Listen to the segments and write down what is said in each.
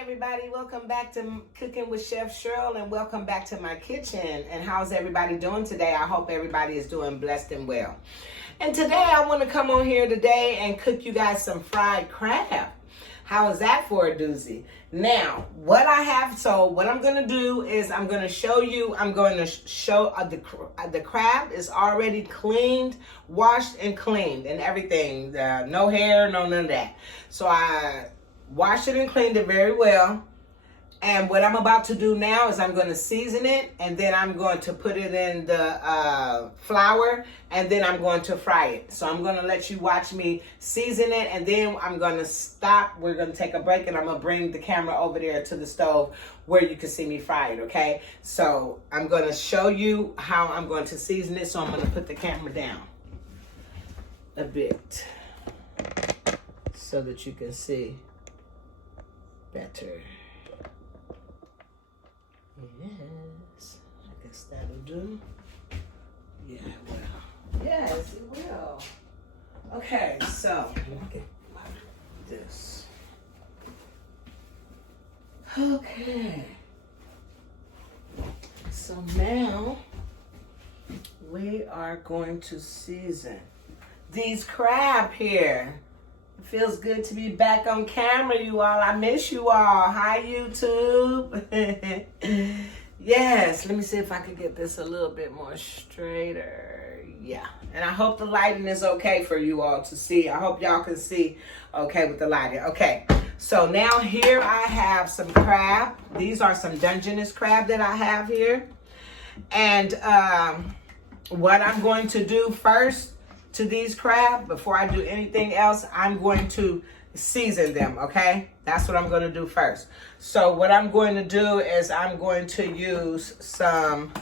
everybody, welcome back to Cooking with Chef Cheryl and welcome back to my kitchen. And how's everybody doing today? I hope everybody is doing blessed and well. And today I want to come on here today and cook you guys some fried crab. How is that for a doozy? Now, what I'm going to do is I'm going to show the crab is already cleaned, washed and cleaned and everything. No hair, no none of that. So I washed it and cleaned it very well. And what I'm about to do now is I'm going to season it, and then I'm going to put it in the flour, and then I'm going to fry it. So I'm going to let you watch me season it, and then I'm going to stop. We're going to take a break, and I'm going to bring the camera over there to the stove where you can see me fry it, okay? So I'm going to show you how I'm going to season it, so I'm going to put the camera down a bit so that you can see better. Yes, I guess that'll do. Yeah, it will. Yes, it will. Okay, so let me get this. Okay. So now we are going to season these crab here. It feels good to be back on camera, you all. I miss you all. Hi, YouTube. Yes, let me see if I can get this a little bit more straighter. Yeah, and I hope the lighting is okay for you all to see. I hope y'all can see okay with the lighting. Okay, so now here I have some crab. These are some Dungeness crab that I have here. And what I'm going to do first to these crab, before I do anything else, I'm going to season them, okay? That's what I'm going to do first. So what I'm going to do is I'm going to use some,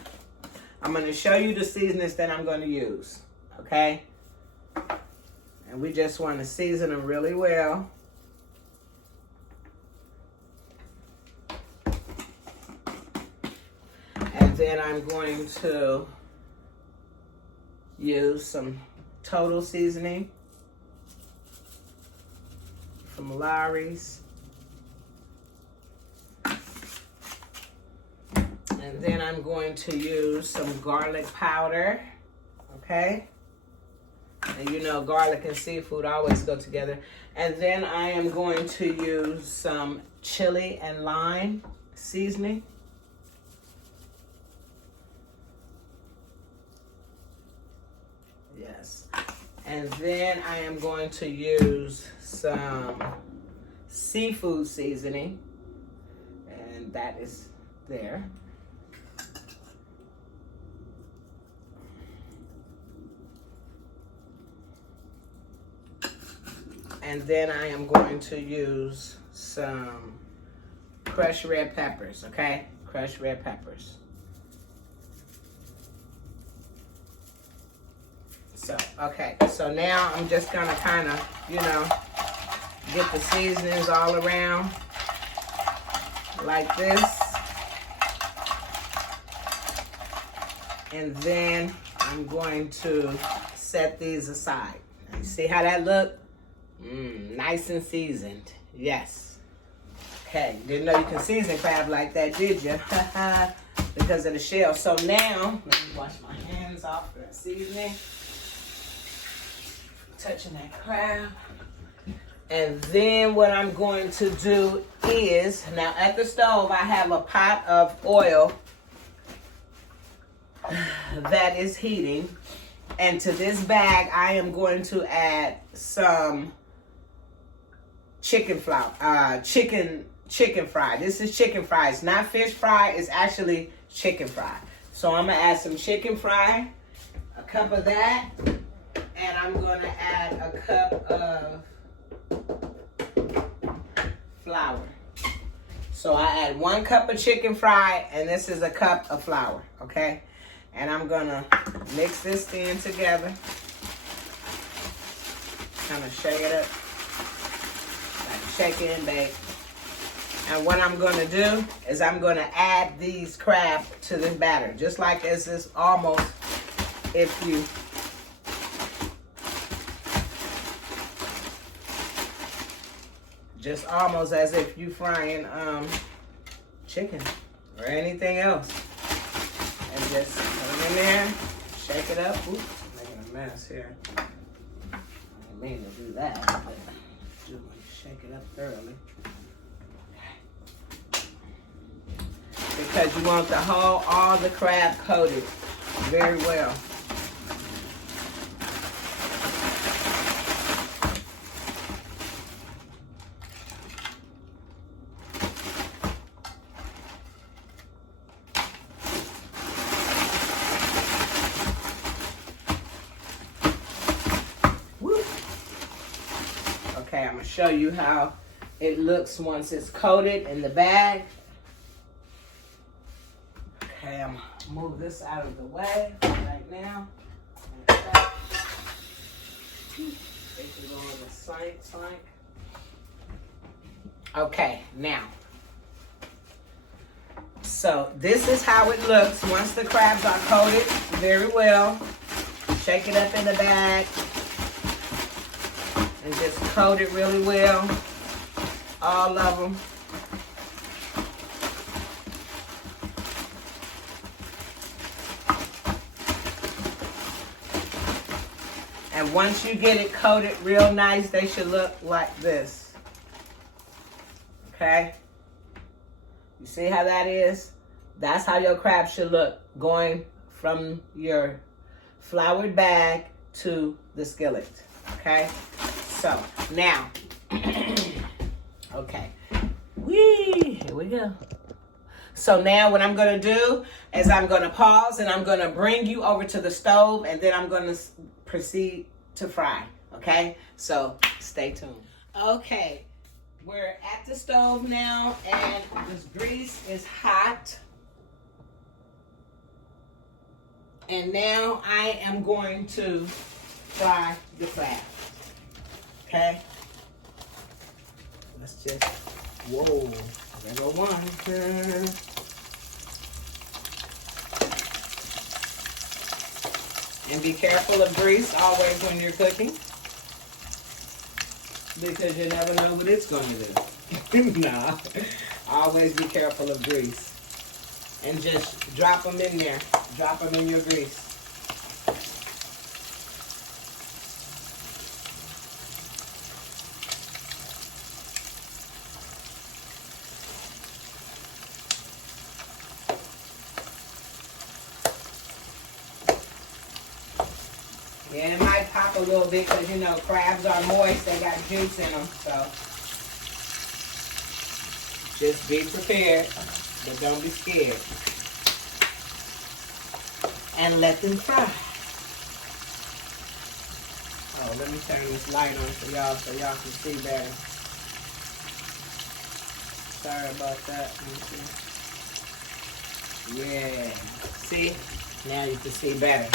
I'm going to show you the seasonings that I'm going to use, okay? And we just want to season them really well. And then I'm going to use some Total seasoning from Lawry's. And then I'm going to use some garlic powder, okay? And you know garlic and seafood always go together. And then I am going to use some chili and lime seasoning. Yes. And then I am going to use some seafood seasoning. And that is there. And then I am going to use some crushed red peppers, okay? Crushed red peppers. So, okay, so now I'm just gonna kind of, you know, get the seasonings all around like this. And then I'm going to set these aside. You see how that look? Nice and seasoned, yes. Okay, didn't know you can season crab like that, did you? Because of the shell. So now, let me wash my hands off for that seasoning. Touching that crab. And then what I'm going to do is, now at the stove I have a pot of oil that is heating, and to this bag I am going to add some chicken flour, chicken fry. This is chicken fry. It's not fish fry, it's actually chicken fry. So I'm gonna add some chicken fry, a cup of that. And I'm going to add a cup of flour. So I add 1 cup of chicken fry, and this is a cup of flour, okay? And I'm going to mix this thing together. Kind of shake it up. Like shake it and bake. And what I'm going to do is I'm going to add these crab to this batter. Just like this is almost, if you just almost as if you frying chicken or anything else. And just put them in there, shake it up. Oops, I'm making a mess here. I didn't mean to do that, but do shake it up thoroughly. Because you want all the crab coated very well. Okay, I'm gonna show you how it looks once it's coated in the bag. Okay, I'm gonna move this out of the way right now. Take it on the sink. Okay, now. So this is how it looks once the crabs are coated very well. Shake it up in the bag. And just coat it really well. All of them. And once you get it coated real nice, they should look like this. Okay? You see how that is? That's how your crab should look going from your floured bag to the skillet. Okay? So, now. Okay. Whee! Here we go. So now what I'm going to do is I'm going to pause and I'm going to bring you over to the stove and then I'm going to proceed to fry. Okay? So stay tuned. Okay. We're at the stove now and this grease is hot. And now I am going to fry the crab. Okay? Let's just, whoa, there go one. And be careful of grease always when you're cooking, because you never know what it's going to do. Nah, always be careful of grease. And just drop them in there. Drop them in your grease. Yeah, it might pop a little bit because, you know, crabs are moist. They got juice in them. So, just be prepared, but don't be scared. And let them fry. Oh, let me turn this light on for y'all so y'all can see better. Sorry about that. Yeah. See? Now you can see better.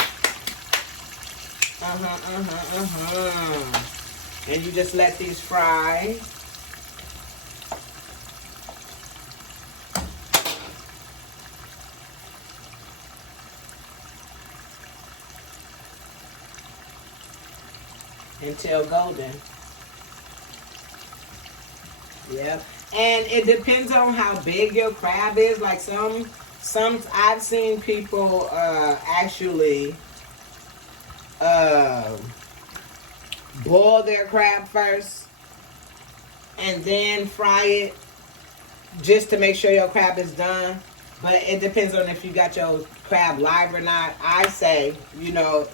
And you just let these fry. Until golden. Yep. And it depends on how big your crab is. Like some I've seen people actually boil their crab first and then fry it just to make sure your crab is done. But it depends on if you got your crab live or not. I say, you know,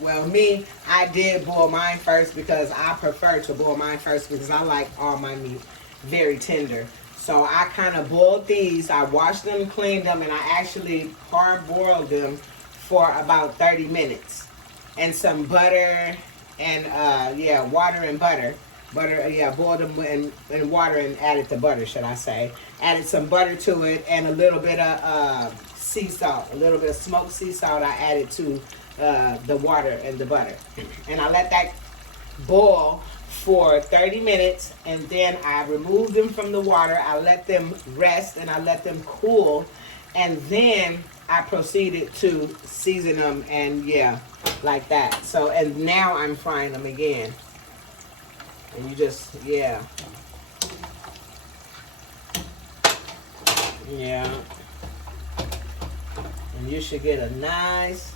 well, me, I did boil mine first because I prefer to boil mine first because I like all my meat very tender. So I kind of boiled these. I washed them, cleaned them, and I actually hard-boiled them for about 30 minutes. And some butter and, water and butter. Boiled them in water and added the butter, should I say. Added some butter to it and a little bit of sea salt. A little bit of smoked sea salt I added to the water and the butter. And I let that boil for 30 minutes. And then I removed them from the water. I let them rest and I let them cool. And then I proceeded to season them and, like that. So, and now I'm frying them again. And you just, Yeah. And you should get a nice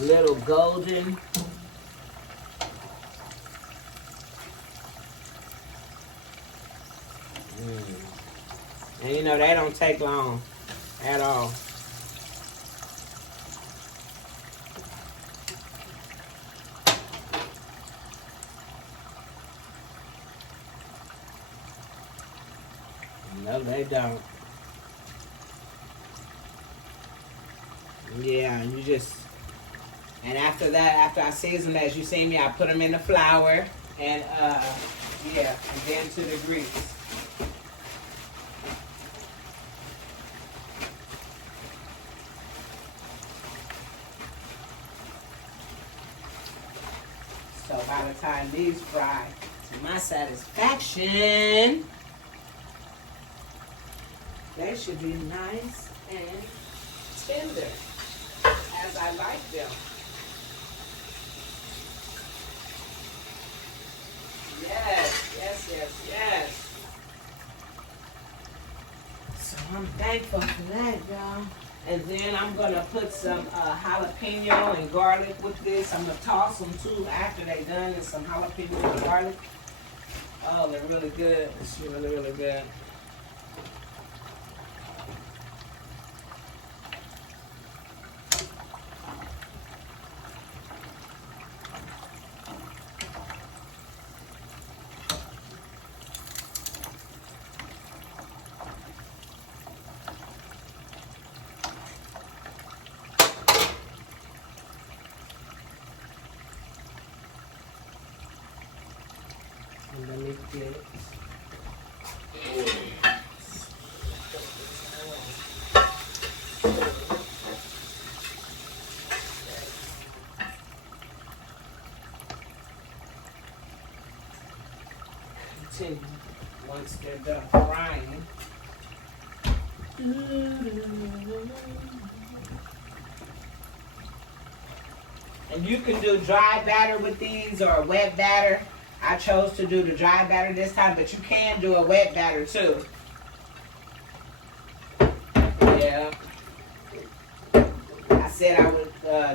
little golden and you know they don't take long at all. No, they don't. Yeah, you just, and after that, after I season that, as you see me, I put them in the flour, and yeah, and then to the grease. So by the time these fry to my satisfaction, they should be nice and tender, as I like them. Yes, yes, yes, yes. So I'm thankful for that, y'all. And then I'm gonna put some jalapeno and garlic with this. I'm gonna toss them too after they're done, and some jalapeno and garlic. Oh, they're really good. It's really, really good. And let me get continue once they're done frying. And you can do dry batter with these or wet batter. I chose to do the dry batter this time, but you can do a wet batter too. Yeah. I said I would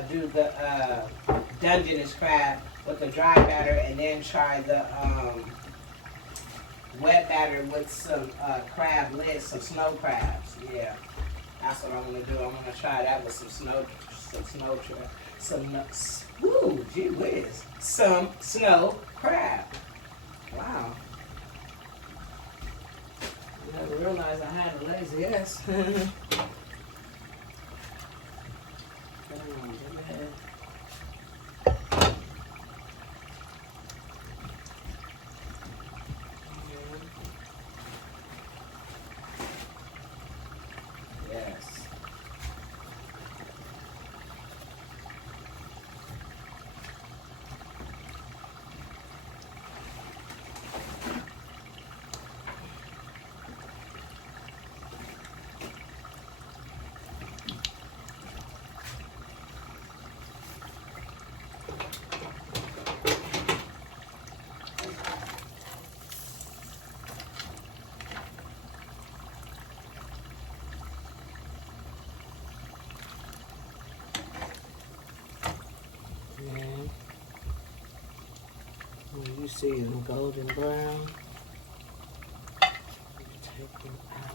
do the Dungeness crab with the dry batter and then try the wet batter with some crab legs, some snow crabs. Yeah. That's what I'm gonna do. I'm gonna try that with some snow woo, gee whiz. Some snow crab. Wow. I didn't realize I had a lazy ass. Yes. When you see them golden brown, you take them out.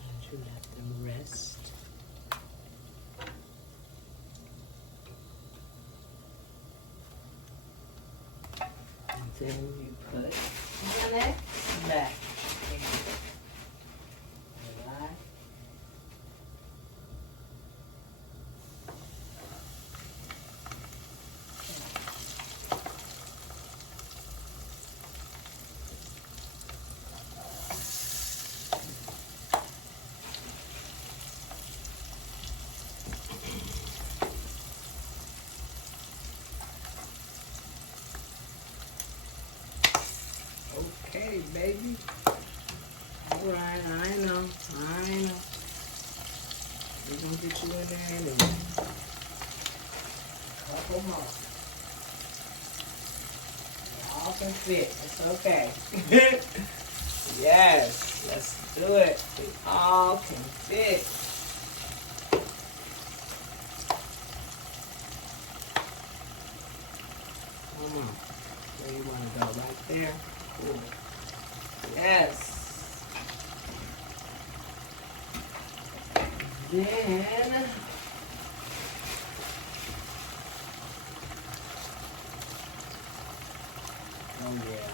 And you let them rest. And then you put it back. Okay, baby. right, I know. We're gonna get you in there anyway. Couple more. All can fit. It's okay. Yes, let's do it. We all can fit. Come on. Where you want to go? Right there? Cool. Yes. Then... oh, yeah.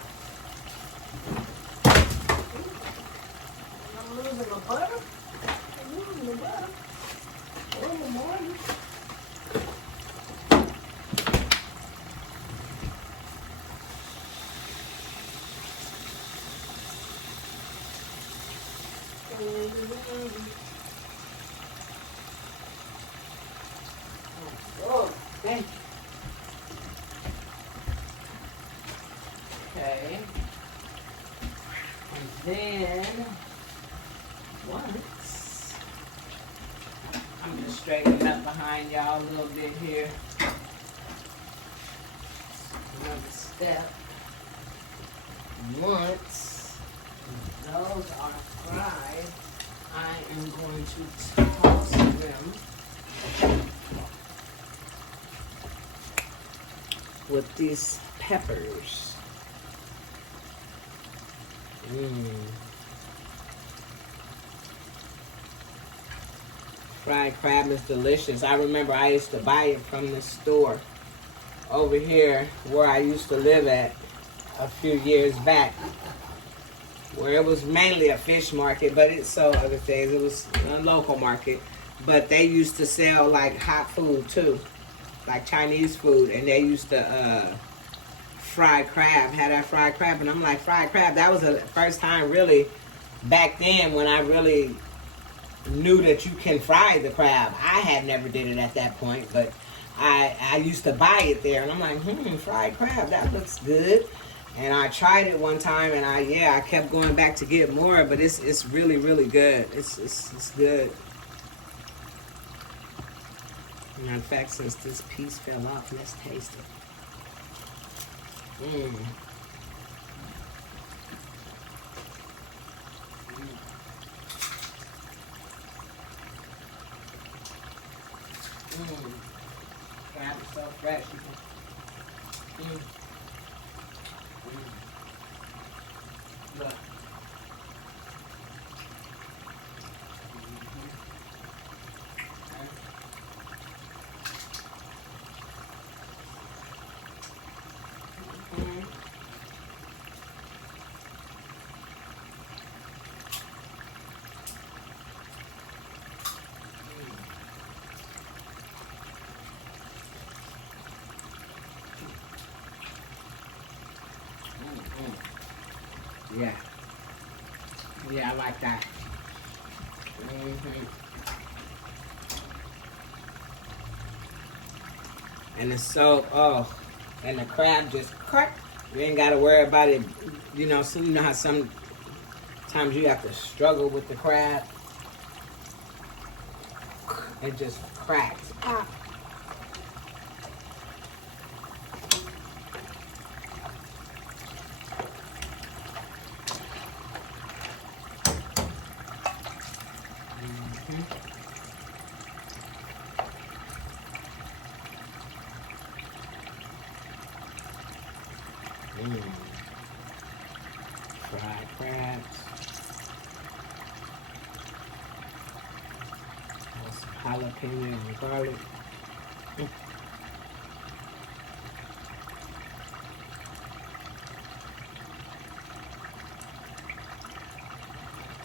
I'm losing my butter. I'm losing the butter. Oh, the morning. Oh, thank you. Okay. And then, once, I'm just straightening up behind y'all a little bit here. Another step. Once those are fried, I am going to toss them with these peppers. Fried crab is delicious. I remember I used to buy it from the store over here where I used to live at a few years back, where it was mainly a fish market, but it sold other things. It was a local market, but they used to sell like hot food too, like Chinese food, and they used to fry crab, had that fried crab, and I'm like, fried crab, that was the first time really back then when I really knew that you can fry the crab. I had never did it at that point, but I used to buy it there, and I'm like, fried crab, that looks good. And I tried it one time, and I kept going back to get more, but it's really, really good. It's good. Matter of fact, since this piece fell off, let's taste it. Crab is so fresh. Look. Yeah, I like that. And it's so, and the crab just crack. You ain't got to worry about it, so you know how sometimes you have to struggle with the crab. It just cracks. Fried crabs. Some jalapeno and garlic.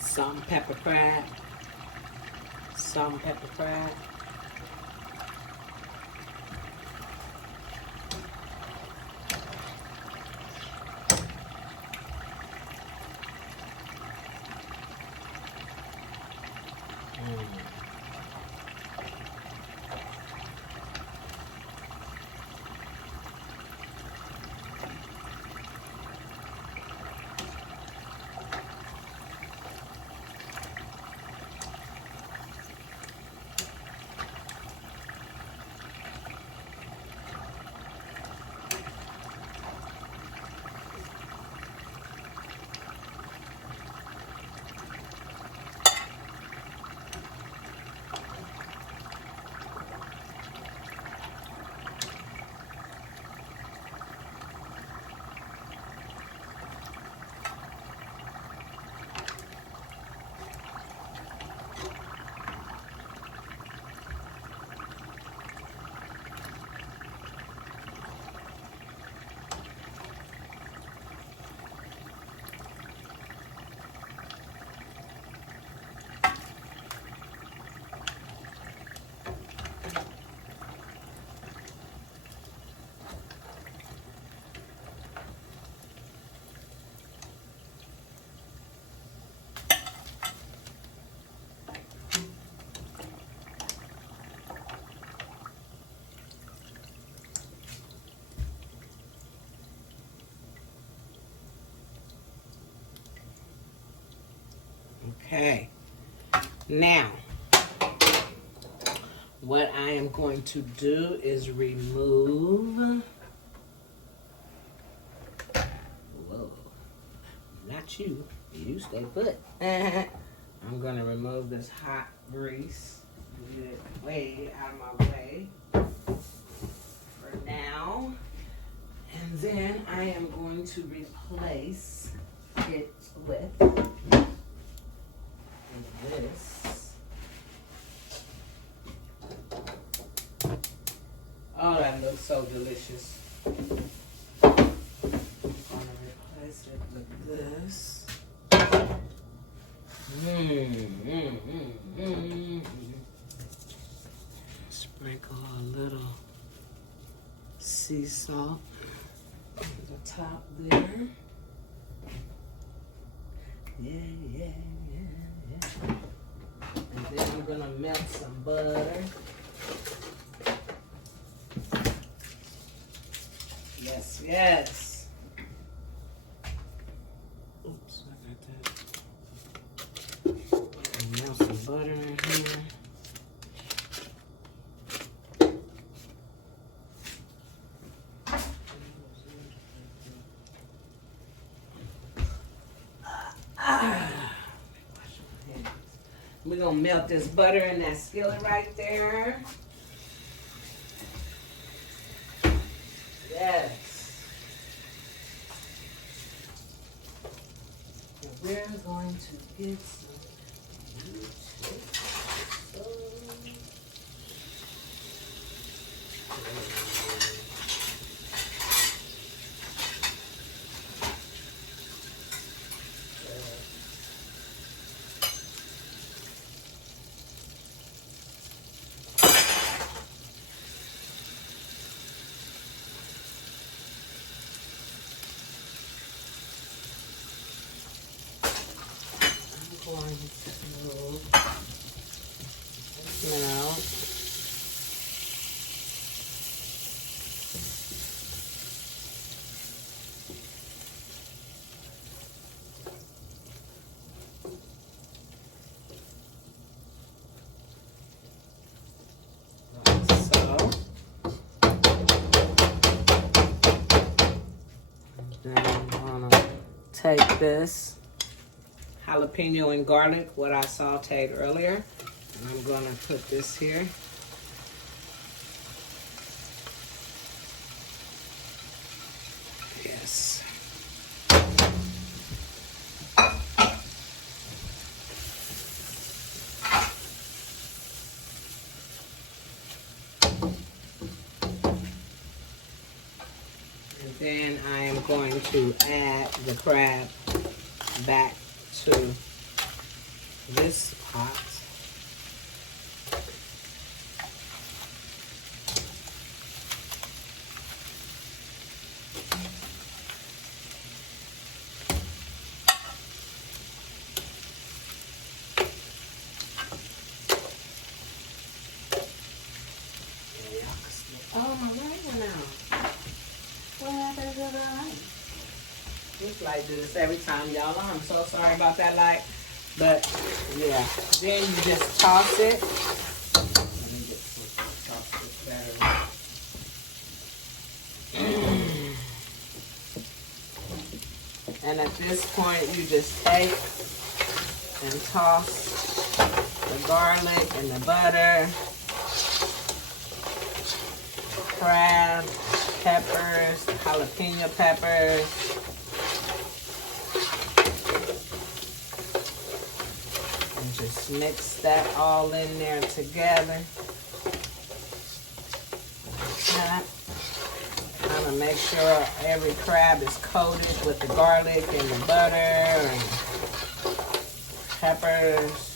Salt and pepper crab. Salt and pepper crab. Okay. Now, what I am going to do is remove. Whoa. Not you. You stay put. I'm going to remove this hot grease. Get it way out of my way for now. And then I am going to replace it with this. Oh, that looks so delicious. I'm gonna replace it with this. Sprinkle a little sea salt on the top there. Yeah. And then I'm gonna melt some butter. Yes. Oops, I got that. Melt some butter in here. We're gonna melt this butter in that skillet right there. Yes. And we're going to get some Then I'm gonna take this jalapeno and garlic, what I sauteed earlier, and I'm gonna put this here. Yes. And then I am going to add the crab back to this pot. Oh, my light went out. What happened to the light? This light do this every time, y'all. I'm so sorry about that light. But, yeah. Then you just toss it. Let me get some toss this better. And at this point, you just take and toss the garlic and the butter, crab, peppers, jalapeno peppers. And just mix that all in there together. Like that. Kind of make sure every crab is coated with the garlic and the butter and peppers.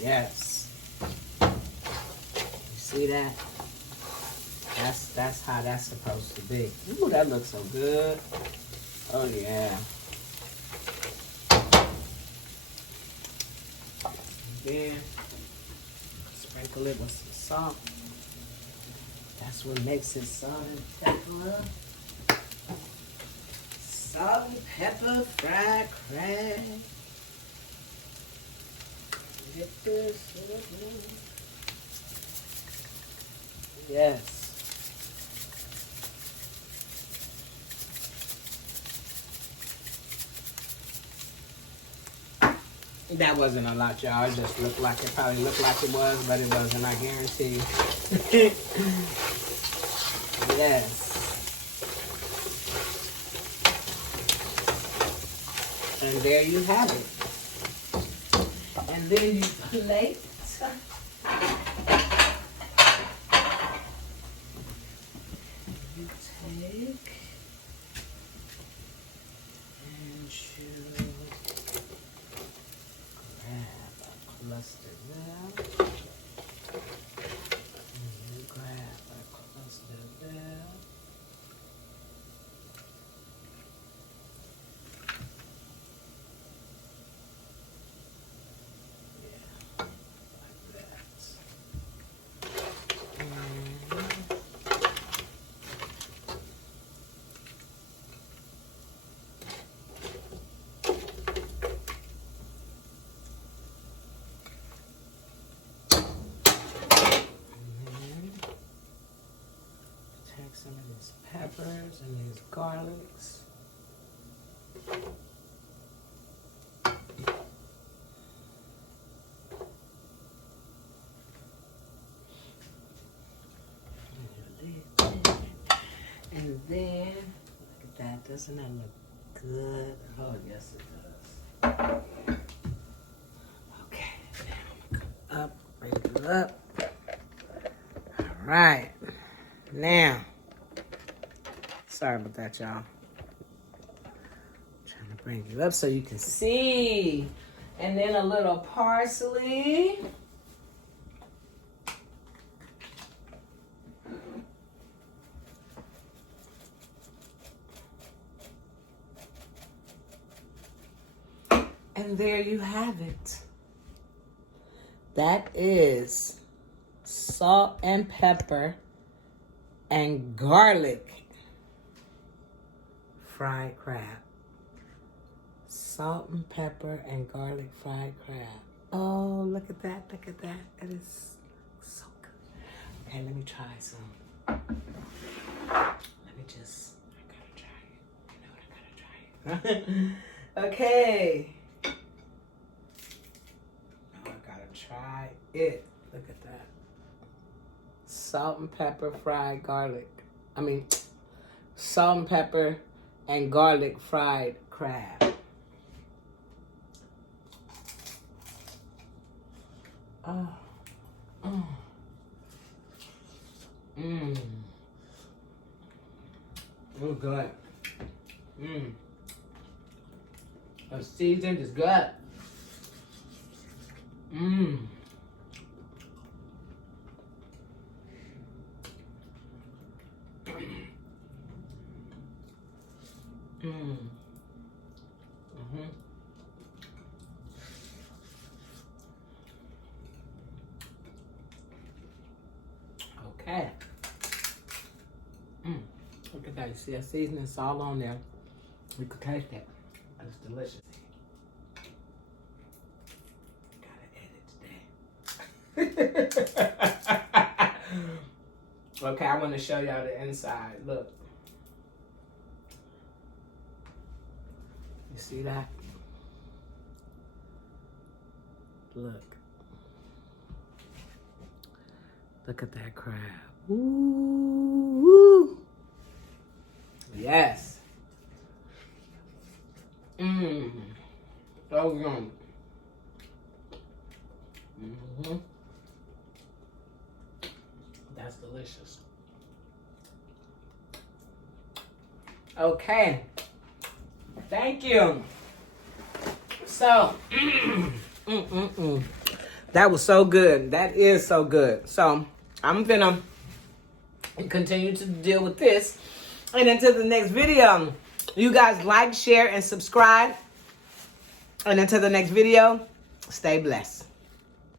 Yes. You see that? That's how that's supposed to be. Ooh, that looks so good. Oh yeah. Then sprinkle it with some salt. That's what makes it salt and pepper. Salt and pepper fried crab. Get this. Yes. That wasn't a lot, y'all. It just looked like it. Probably looked like it was, but it wasn't. I guarantee you. Yes. And there you have it. And then you plate. You take and you grab a cluster there. And you grab a cluster there. Some of these peppers and these garlics. And then, look at that. Doesn't that look good? Oh, yes, it does. Okay. Now, up, bring it up. All right. Now, sorry about that, y'all. Trying to bring it up so you can see. And then a little parsley. And there you have it. That is salt and pepper and garlic fried crab. Salt and pepper and garlic fried crab. Oh, look at that, look at that. That is so good. Okay, let me try some. Let me just, I gotta try it. You know what, I gotta try it. Okay. Now I gotta try it. Look at that. Salt and pepper fried garlic. Salt and pepper and garlic fried crab. Oh. Oh. Mmm. Oh, good. Mmm. The season is good. Mmm. Mmm. Mm-hmm. Okay. Look at that. You see that seasoning's all on there. You can taste that. It's delicious. Gotta edit today. Okay, I want to show y'all the inside. Look. You see that? Look. Look at that crab. Ooh. Yes. Mmm. So yummy. Mm-hmm. That's delicious. Okay. Thank you. So, that was so good. That is so good. So, I'm gonna continue to deal with this. And until the next video, you guys like, share, and subscribe. And until the next video, stay blessed.